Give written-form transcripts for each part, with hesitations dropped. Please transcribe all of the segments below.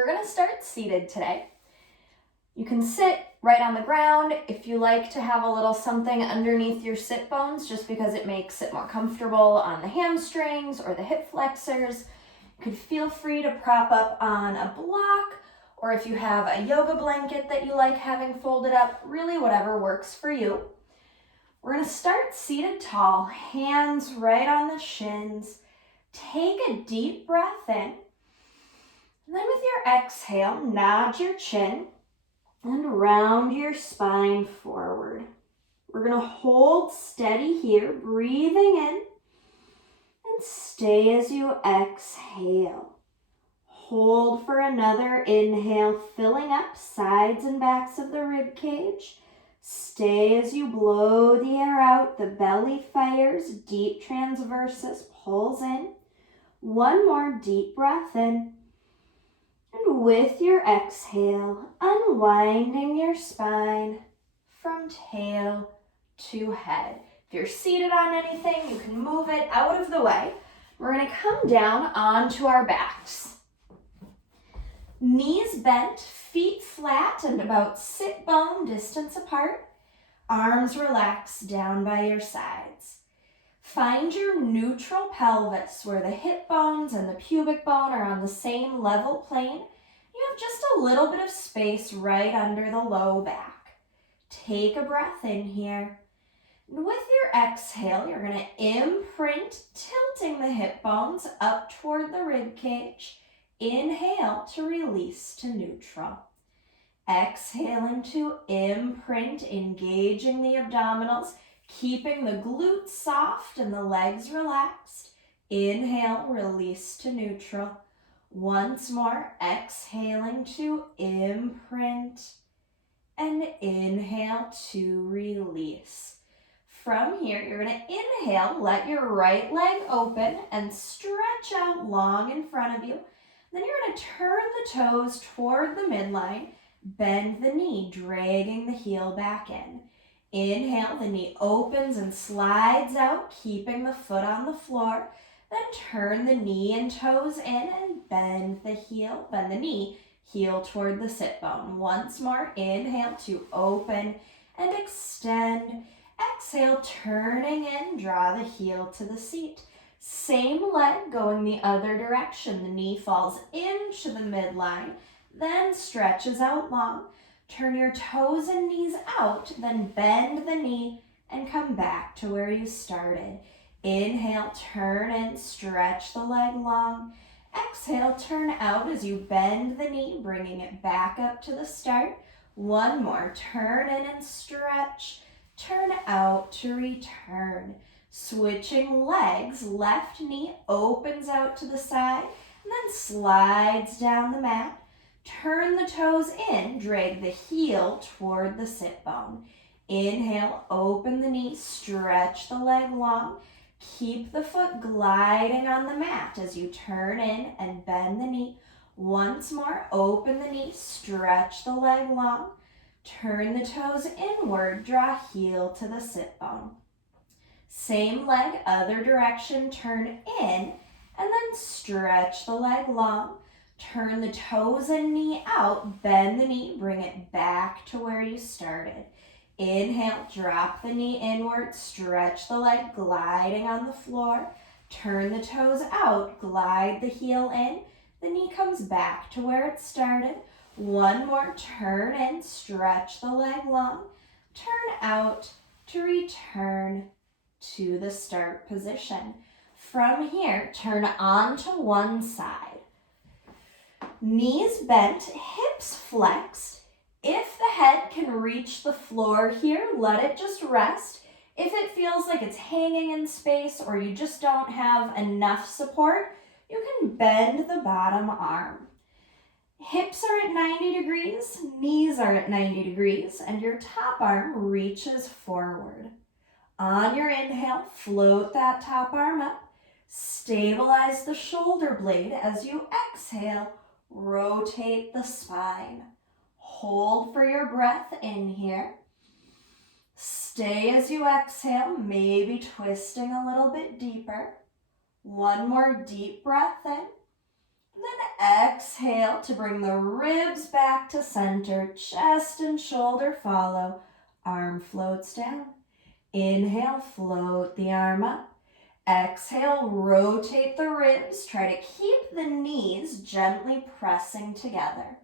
We're going to start seated today. You can sit right on the ground if you like to have a little something underneath your sit bones, just because it makes it more comfortable on the hamstrings or the hip flexors. You could feel free to prop up on a block, or if you have a yoga blanket that you like having folded up, really whatever works for you. We're going to start seated tall, hands right on the shins. Take a deep breath in. And then with your exhale, nod your chin and round your spine forward. We're going to hold steady here, breathing in, and stay as you exhale. Hold for another inhale, filling up sides and backs of the rib cage. Stay as you blow the air out, the belly fires, deep transversus pulls in. One more deep breath in. And with your exhale, unwinding your spine from tail to head. If you're seated on anything, you can move it out of the way. We're going to come down onto our backs. Knees bent, feet flat and about sit bone distance apart. Arms relaxed down by your sides. Find your neutral pelvis where the hip bones and the pubic bone are on the same level plane. You have just a little bit of space right under the low back. Take a breath in here. And with your exhale, you're going to imprint, tilting the hip bones up toward the rib cage. Inhale to release to neutral. Exhaling to imprint, engaging the abdominals, keeping the glutes soft and the legs relaxed. Inhale, release to neutral. Once more, exhaling to imprint and inhale to release. From here, you're going to inhale, let your right leg open and stretch out long in front of you. Then you're going to turn the toes toward the midline, bend the knee, dragging the heel back in. Inhale, the knee opens and slides out, keeping the foot on the floor. Then turn the knee and toes in and bend the knee, heel toward the sit bone. Once more, inhale to open and extend. Exhale, turning in, draw the heel to the seat. Same leg going the other direction. The knee falls into the midline, then stretches out long. Turn your toes and knees out, then bend the knee and come back to where you started. Inhale, turn in, stretch the leg long. Exhale, turn out as you bend the knee, bringing it back up to the start. One more, turn in and stretch. Turn out to return. Switching legs, left knee opens out to the side and then slides down the mat. Turn the toes in, drag the heel toward the sit bone. Inhale, open the knee, stretch the leg long. Keep the foot gliding on the mat as you turn in and bend the knee. Once more, open the knee, stretch the leg long. Turn the toes inward, draw heel to the sit bone. Same leg, other direction, turn in, and then stretch the leg long. Turn the toes and knee out, bend the knee, bring it back to where you started. Inhale, drop the knee inward, stretch the leg, gliding on the floor. Turn the toes out, glide the heel in. The knee comes back to where it started. One more, turn in, stretch the leg long. Turn out to return to the start position. From here, turn onto one side. Knees bent, hips flexed. If the head can reach the floor here, let it just rest. If it feels like it's hanging in space or you just don't have enough support, you can bend the bottom arm. Hips are at 90 degrees, knees are at 90 degrees, and your top arm reaches forward. On your inhale, float that top arm up. Stabilize the shoulder blade as you exhale. Rotate the spine. Hold for your breath in here. Stay as you exhale, maybe twisting a little bit deeper. One more deep breath in. Then exhale to bring the ribs back to center. Chest and shoulder follow. Arm floats down. Inhale, float the arm up. Exhale, rotate the ribs. Try to keep the knees gently pressing together.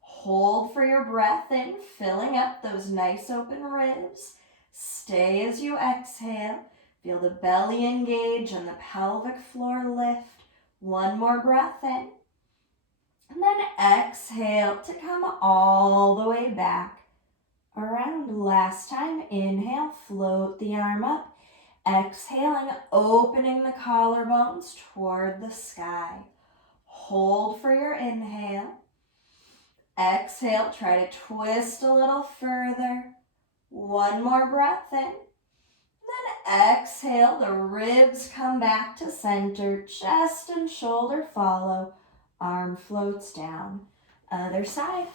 Hold for your breath in, filling up those nice open ribs. Stay as you exhale. Feel the belly engage and the pelvic floor lift. One more breath in. And then exhale to come all the way back. Around. Last time, inhale, float the arm up. Exhaling, opening the collarbones toward the sky. Hold for your inhale. Exhale, try to twist a little further. One more breath in. Then exhale, the ribs come back to center. Chest and shoulder follow. Arm floats down. Other side.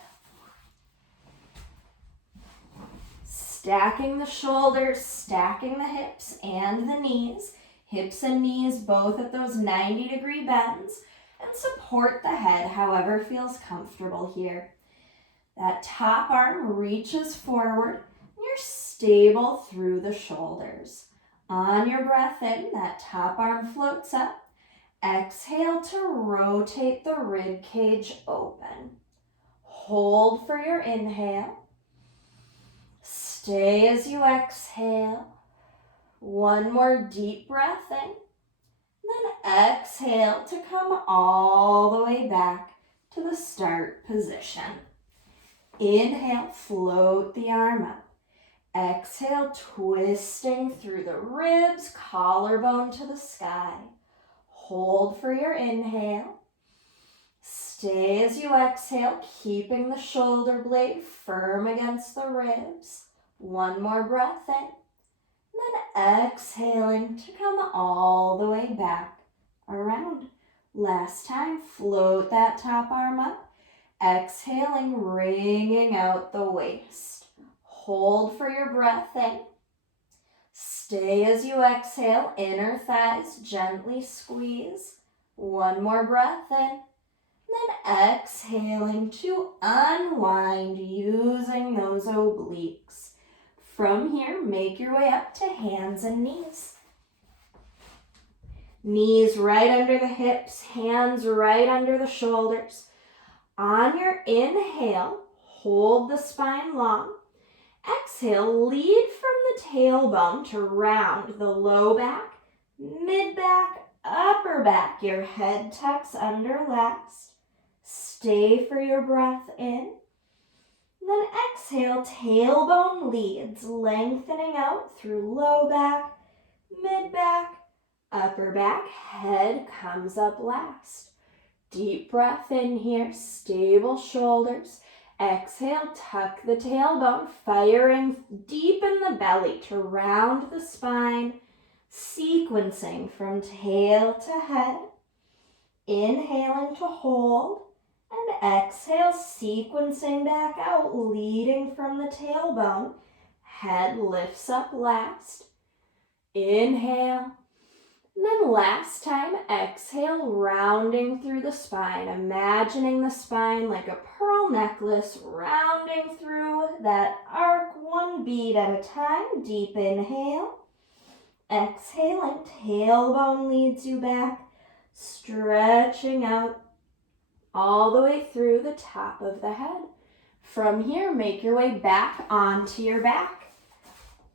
Stacking the shoulders, stacking the hips and the knees. Hips and knees both at those 90-degree bends. And support the head however feels comfortable here. That top arm reaches forward. You're stable through the shoulders. On your breath in, that top arm floats up. Exhale to rotate the rib cage open. Hold for your inhale. Stay as you exhale. One more deep breath in. Then exhale to come all the way back to the start position. Inhale, float the arm up. Exhale, twisting through the ribs, collarbone to the sky. Hold for your inhale. Stay as you exhale, keeping the shoulder blade firm against the ribs. One more breath in. Then exhaling to come all the way back around. Last time, float that top arm up. Exhaling, wringing out the waist. Hold for your breath in. Stay as you exhale, inner thighs gently squeeze. One more breath in. Then exhaling to unwind using those obliques. From here, make your way up to hands and knees. Knees right under the hips, hands right under the shoulders. On your inhale, hold the spine long. Exhale, lead from the tailbone to round the low back, mid back, upper back. Your head tucks under last. Stay for your breath in. Then exhale, tailbone leads, lengthening out through low back, mid back, upper back. Head comes up last. Deep breath in here, stable shoulders. Exhale, tuck the tailbone, firing deep in the belly to round the spine, sequencing from tail to head. Inhaling to hold, and exhale, sequencing back out, leading from the tailbone. Head lifts up last. Inhale. And then last time, exhale, rounding through the spine, imagining the spine like a pearl necklace, rounding through that arc, one beat at a time. Deep inhale. Exhaling, tailbone leads you back, stretching out all the way through the top of the head. From here, make your way back onto your back.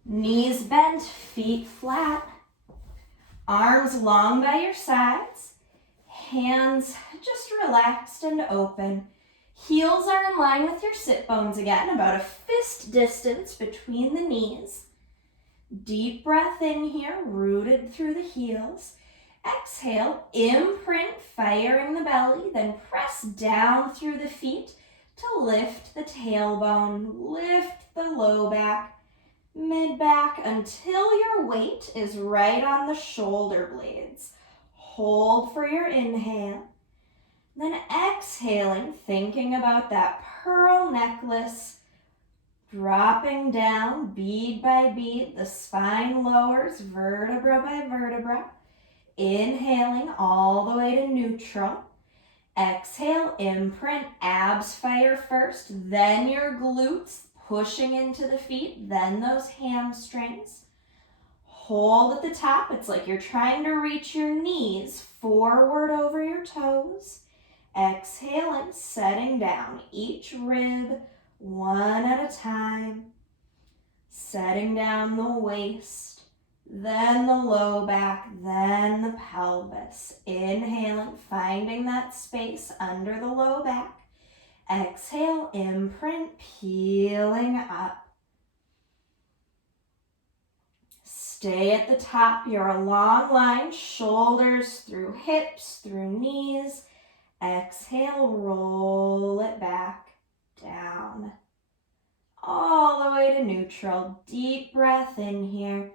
Knees bent, feet flat. Arms long by your sides, hands just relaxed and open. Heels are in line with your sit bones again, about a fist distance between the knees. Deep breath in here, rooted through the heels. Exhale, imprint, firing the belly, then press down through the feet to lift the tailbone, lift the low back, mid-back until your weight is right on the shoulder blades. Hold for your inhale. Then exhaling, thinking about that pearl necklace, dropping down bead by bead. The spine lowers vertebra by vertebra. Inhaling all the way to neutral. Exhale, imprint, abs fire first, then your glutes pushing into the feet, then those hamstrings. Hold at the top. It's like you're trying to reach your knees forward over your toes. Exhaling, setting down each rib one at a time. Setting down the waist, then the low back, then the pelvis. Inhaling, finding that space under the low back. Exhale, imprint, peeling up. Stay at the top. You're a long line, shoulders through hips, through knees. Exhale, roll it back, down. All the way to neutral. Deep breath in here.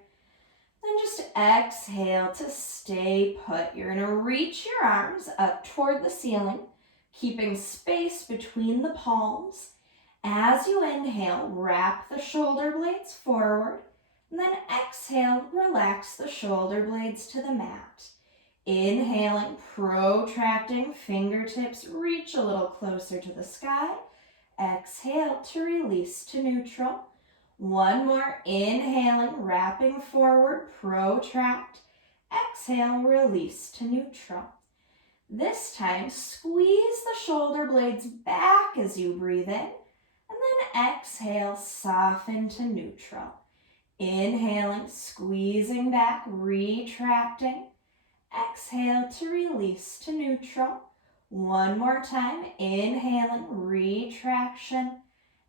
Then just exhale to stay put. You're going to reach your arms up toward the ceiling, keeping space between the palms. As you inhale, wrap the shoulder blades forward. And then exhale, relax the shoulder blades to the mat. Inhaling, protracting, fingertips reach a little closer to the sky. Exhale to release to neutral. One more, inhaling, wrapping forward, protract. Exhale, release to neutral. This time, squeeze the shoulder blades back as you breathe in, and then exhale, soften to neutral. Inhaling, squeezing back, retracting. Exhale to release to neutral. One more time, inhaling, retraction.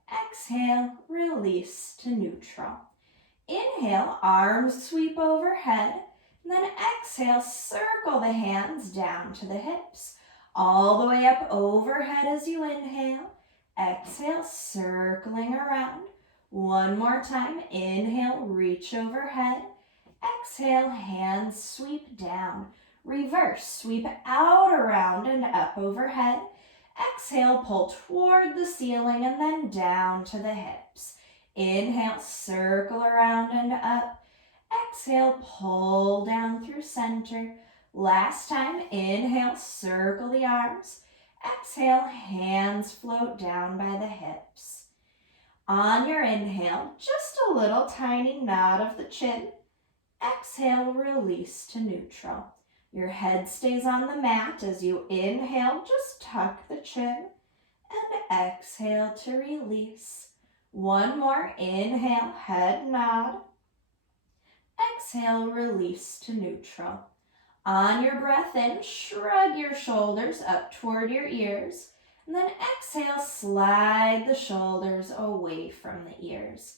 Exhale, release to neutral. Inhale, arms sweep overhead. And then exhale, circle the hands down to the hips. All the way up overhead as you inhale. Exhale, circling around. One more time, inhale, reach overhead. Exhale, hands sweep down. Reverse, sweep out, around, and up overhead. Exhale, pull toward the ceiling and then down to the hips. Inhale, circle around and up. Exhale, pull down through center. Last time, inhale, circle the arms. Exhale, hands float down by the hips. On your inhale, just a little tiny nod of the chin. Exhale, release to neutral. Your head stays on the mat as you inhale, just tuck the chin. And exhale to release. One more, inhale, head nod. Exhale, release to neutral. On your breath in, shrug your shoulders up toward your ears. And then exhale, slide the shoulders away from the ears.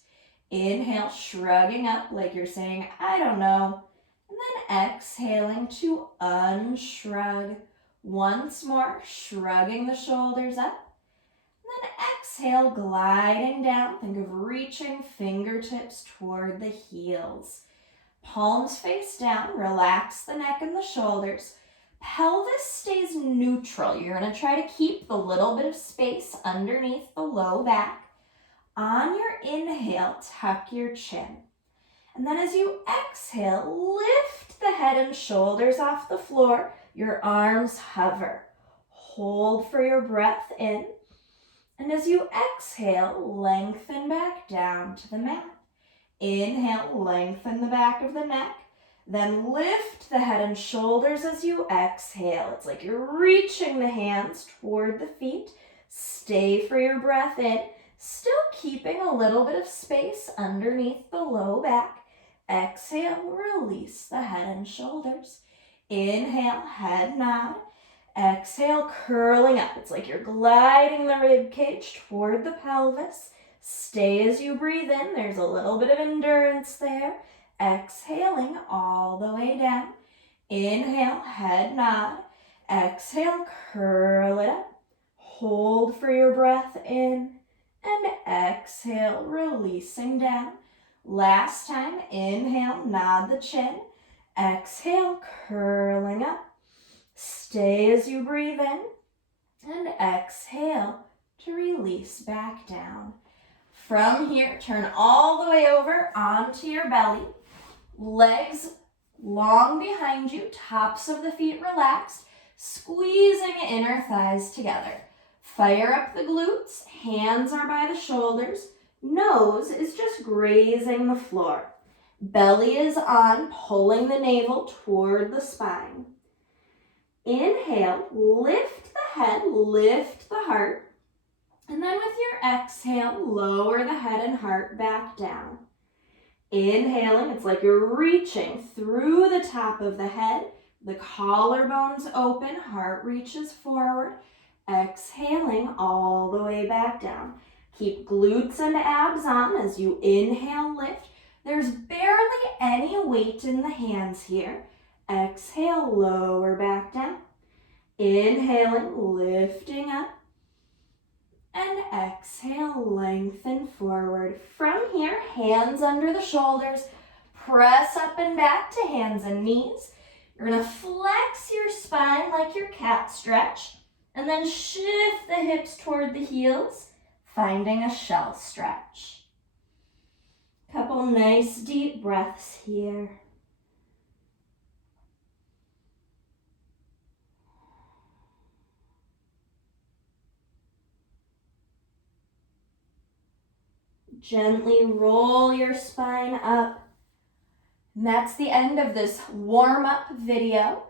Inhale, shrugging up like you're saying, I don't know. And then exhaling to unshrug. Once more, shrugging the shoulders up. And then exhale, gliding down. Think of reaching fingertips toward the heels. Palms face down, relax the neck and the shoulders. Pelvis stays neutral. You're going to try to keep the little bit of space underneath the low back. On your inhale, tuck your chin. And then as you exhale, lift the head and shoulders off the floor. Your arms hover. Hold for your breath in. And as you exhale, lengthen back down to the mat. Inhale, lengthen the back of the neck. Then lift the head and shoulders as you exhale. It's like you're reaching the hands toward the feet. Stay for your breath in. Still keeping a little bit of space underneath the low back. Exhale, release the head and shoulders. Inhale, head nod. Exhale, curling up. It's like you're gliding the rib cage toward the pelvis. Stay as you breathe in. There's a little bit of endurance there. Exhaling all the way down. Inhale, head nod. Exhale, curl it up. Hold for your breath in. And exhale, releasing down. Last time, inhale, nod the chin. Exhale, curling up. Stay as you breathe in. And exhale to release back down. From here, turn all the way over onto your belly. Legs long behind you, tops of the feet relaxed. squeezing inner thighs together. Fire up the glutes, hands are by the shoulders, nose is just grazing the floor. Belly is on, pulling the navel toward the spine. Inhale, lift the head, lift the heart. And then with your exhale, lower the head and heart back down. Inhaling, it's like you're reaching through the top of the head. The collarbones open, heart reaches forward. Exhaling all the way back down. Keep glutes and abs on as you inhale, lift. There's barely any weight in the hands here. Exhale, lower back down. Inhaling, lifting up. And exhale, lengthen forward. From here, hands under the shoulders. Press up and back to hands and knees. You're going to flex your spine like your cat stretch. And then shift the hips toward the heels, finding a shell stretch. Couple nice deep breaths here. Gently roll your spine up. And that's the end of this warm-up video.